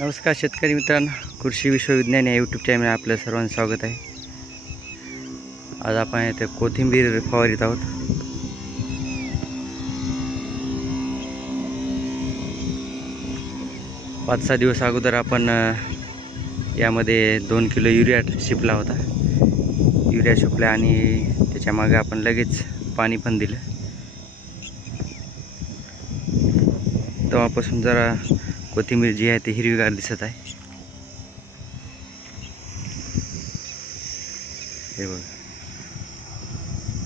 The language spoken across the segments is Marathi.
नमस्कार शेतकरी मित्रांनो, कृषी विश्वविज्ञान या यूट्यूब चॅनल आपलं सर्वांचं स्वागत आहे. आज आपण इथे कोथिंबीर फवारीत आहोत. पाच सहा दिवस अगोदर आपण यामध्ये 2 किलो युरिया शिपला होता. युरिया शिपला आणि त्याच्या मागे आपण लगेच पाणी पण दिलं. तेव्हापासून जरा कोथिंबीर जी आहे ती हिरवीगार दिसत आहे. हे बघा,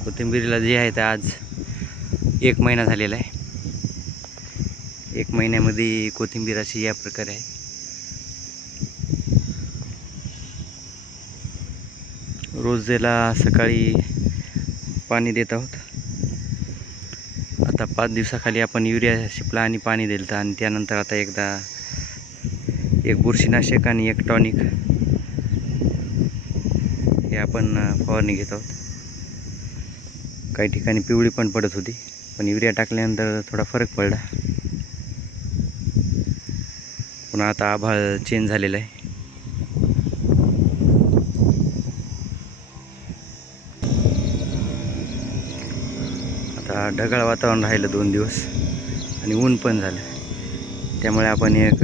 कोथिंबीरीला जे आहे ते आज 1 महिना झालेला आहे. 1 महिन्यामध्ये कोथिंबीर अशी या प्रकारे आहे. रोज त्याला सकाळी पाणी देत आहोत. आता 5 दिवसाखाली आपण युरिया शिपला आणि पाणी दिलं आणि त्यानंतर आता एकदा एक बुरशीनाशक आणि एक टॉनिक हे आपण फवारणी घेत आहोत. काही ठिकाणी पिवळी पण पडत होती, पण युरिया टाकल्यानंतर थोडा फरक पडला. पुन्हा आता आभाळ चेंज झालेलं आहे. आता ढगाळ वातावरण राहिलं 2 दिवस आणि ऊन पण झालं. त्यामुळे आपण एक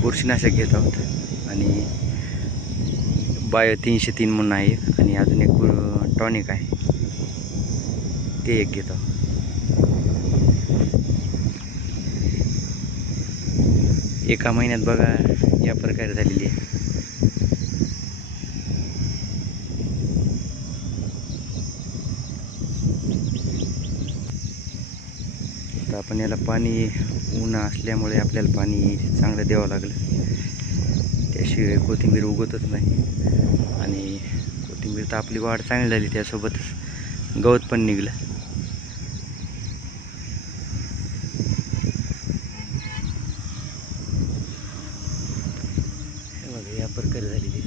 बुरशीनाशक घेत आहोत आणि बायो 303 म्हणून आहे आणि अजून एक टॉनिक आहे ते एक घेत आहोत. एका महिन्यात बघा या प्रकारे झालेली आहे. तर आपण याला पाणी ऊन असल्यामुळे आपल्याला पाणी चांगलं द्यावं लागलं. त्याशिवाय कोथिंबीर उगवतच नाही आणि कोथिंबीर तर आपली वाढ चांगली झाली, त्यासोबतच गवत पण निघलं. हे बघा या प्रकारे झालेली.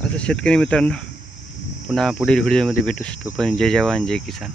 असं शेतकरी मित्रांनो, पुन्हा पुढील व्हिडिओमध्ये भेटूच. तोपर्यंत जय जवान जय किसान.